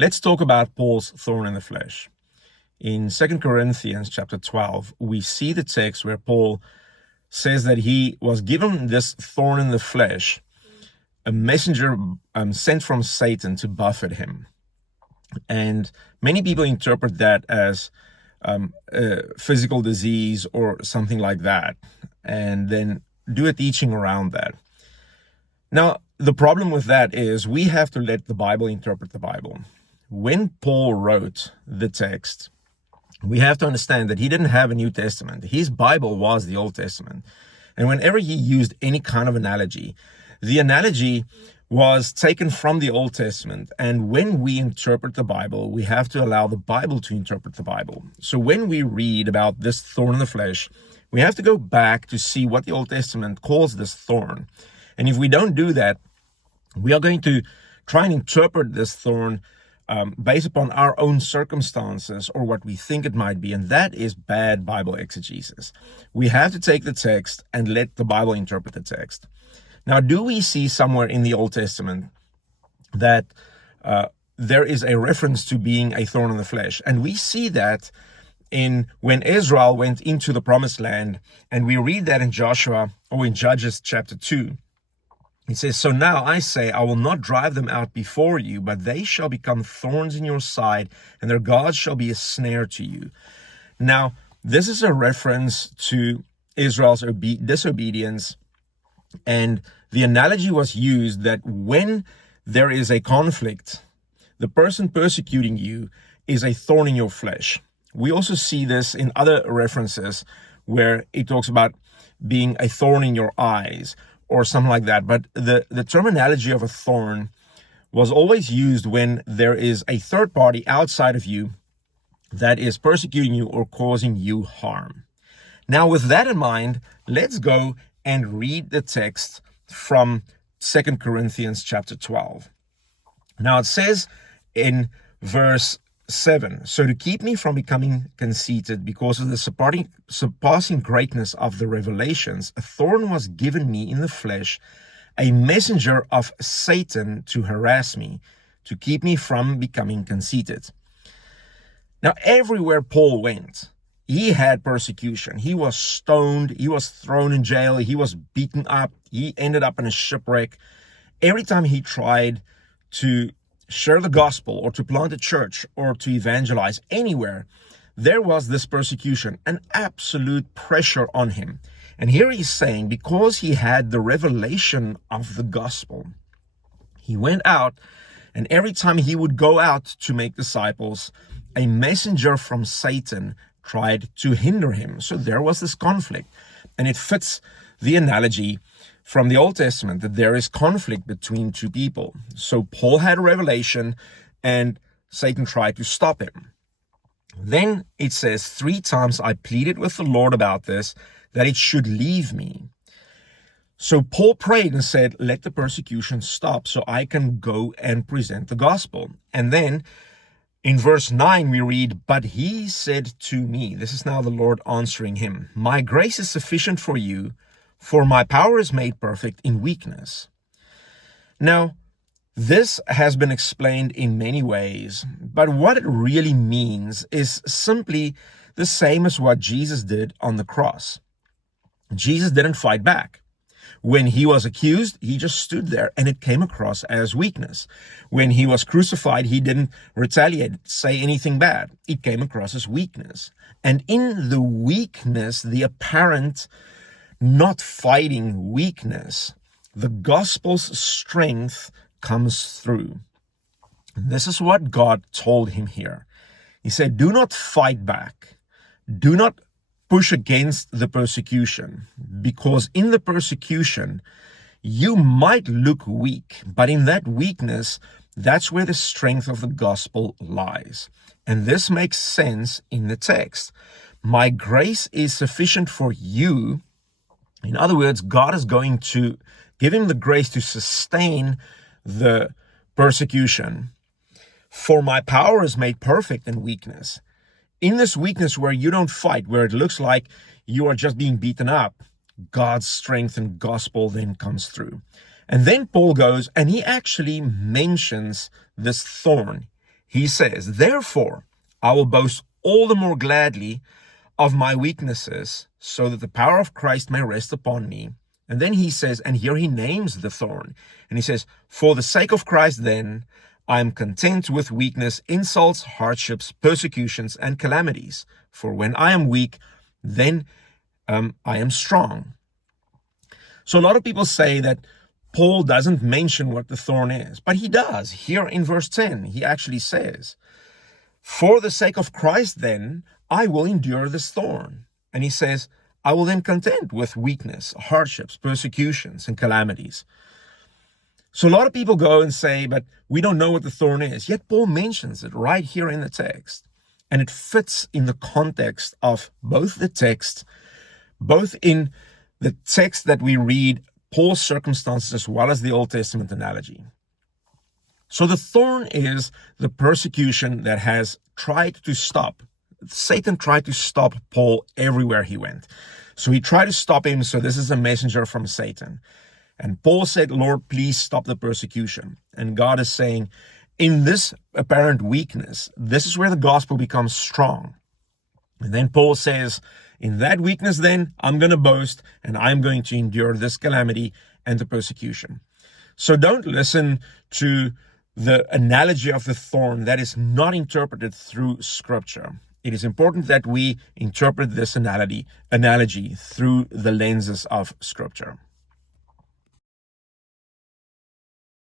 Let's talk about Paul's thorn in the flesh. In 2 Corinthians chapter 12, we see the text where Paul says that he was given this thorn in the flesh, a messenger sent from Satan to buffet him. And many people interpret that as a physical disease or something like that, and then do a teaching around that. Now, the problem with that is we have to let the Bible interpret the Bible. When Paul wrote the text, we have to understand that he didn't have a New Testament. His Bible was the Old Testament. And whenever he used any kind of analogy, the analogy was taken from the Old Testament. And when we interpret the Bible, we have to allow the Bible to interpret the Bible. So when we read about this thorn in the flesh, we have to go back to see what the Old Testament calls this thorn. And if we don't do that, we are going to try and interpret this thorn based upon our own circumstances or what we think it might be. And that is bad Bible exegesis. We have to take the text and let the Bible interpret the text. Now, do we see somewhere in the Old Testament that there is a reference to being a thorn in the flesh? And we see that in when Israel went into the promised land, and we read that in Joshua or in Judges chapter 2. It says, "So now I say, I will not drive them out before you, but they shall become thorns in your side, and their gods shall be a snare to you." Now, this is a reference to Israel's disobedience, and the analogy was used that when there is a conflict, the person persecuting you is a thorn in your flesh. We also see this in other references where it talks about being a thorn in your eyes, or something like that. But the terminology of a thorn was always used when there is a third party outside of you that is persecuting you or causing you harm. Now, with that in mind, let's go and read the text from 2 Corinthians chapter 12. Now, it says in verse 7, "So to keep me from becoming conceited because of the surpassing greatness of the revelations, a thorn was given me in the flesh, a messenger of Satan to harass me, to keep me from becoming conceited." Now, everywhere Paul went, he had persecution. He was stoned. He was thrown in jail. He was beaten up. He ended up in a shipwreck. Every time he tried to share the gospel or to plant a church or to evangelize anywhere, there was this persecution, an absolute pressure on him. And here he's saying, because he had the revelation of the gospel, he went out, and every time he would go out to make disciples, a messenger from Satan tried to hinder him. So there was this conflict, and it fits the analogy from the Old Testament that there is conflict between two people. So Paul had a revelation, and Satan tried to stop him. Then it says, 3 times I pleaded with the Lord about this, that it should leave me. So Paul prayed and said, let the persecution stop so I can go and present the gospel. And then in verse 9 we read, "But he said to me," this is now the Lord answering him, "My grace is sufficient for you, for my power is made perfect in weakness." Now, this has been explained in many ways, but what it really means is simply the same as what Jesus did on the cross. Jesus didn't fight back. When he was accused, he just stood there, and it came across as weakness. When he was crucified, he didn't retaliate, say anything bad. It came across as weakness. And in the weakness, the apparent not fighting weakness, the gospel's strength comes through. This is what God told him here. He said, do not fight back. Do not push against the persecution, because in the persecution, you might look weak, but in that weakness, that's where the strength of the gospel lies. And this makes sense in the text. My grace is sufficient for you. In other words, God is going to give him the grace to sustain the persecution. For my power is made perfect in weakness. In this weakness where you don't fight, where it looks like you are just being beaten up, God's strength and gospel then comes through. And then Paul goes and he actually mentions this thorn. he says, therefore, I will boast all the more gladly of my weaknesses, so that the power of Christ may rest upon me. And then he says, and here he names the thorn, and he says, for the sake of Christ, then, I am content with weakness, insults, hardships, persecutions, and calamities. For when I am weak, then I am strong. So a lot of people say that Paul doesn't mention what the thorn is, but he does. Here in verse 10, he actually says, for the sake of Christ, then, I will endure this thorn. And he says, I will then content with weakness, hardships, persecutions, and calamities. So a lot of people go and say, but we don't know what the thorn is. Yet Paul mentions it right here in the text. And it fits in the context of both the text, both in the text that we read, Paul's circumstances, as well as the Old Testament analogy. So the thorn is the persecution that has tried to stop. Satan tried to stop Paul everywhere he went. So he tried to stop him. So this is a messenger from Satan. And Paul said, Lord, please stop the persecution. And God is saying, in this apparent weakness, this is where the gospel becomes strong. And then Paul says, in that weakness, then, I'm going to boast and I'm going to endure this calamity and the persecution. So don't listen to the analogy of the thorn that is not interpreted through Scripture. It is important that we interpret this analogy through the lenses of Scripture.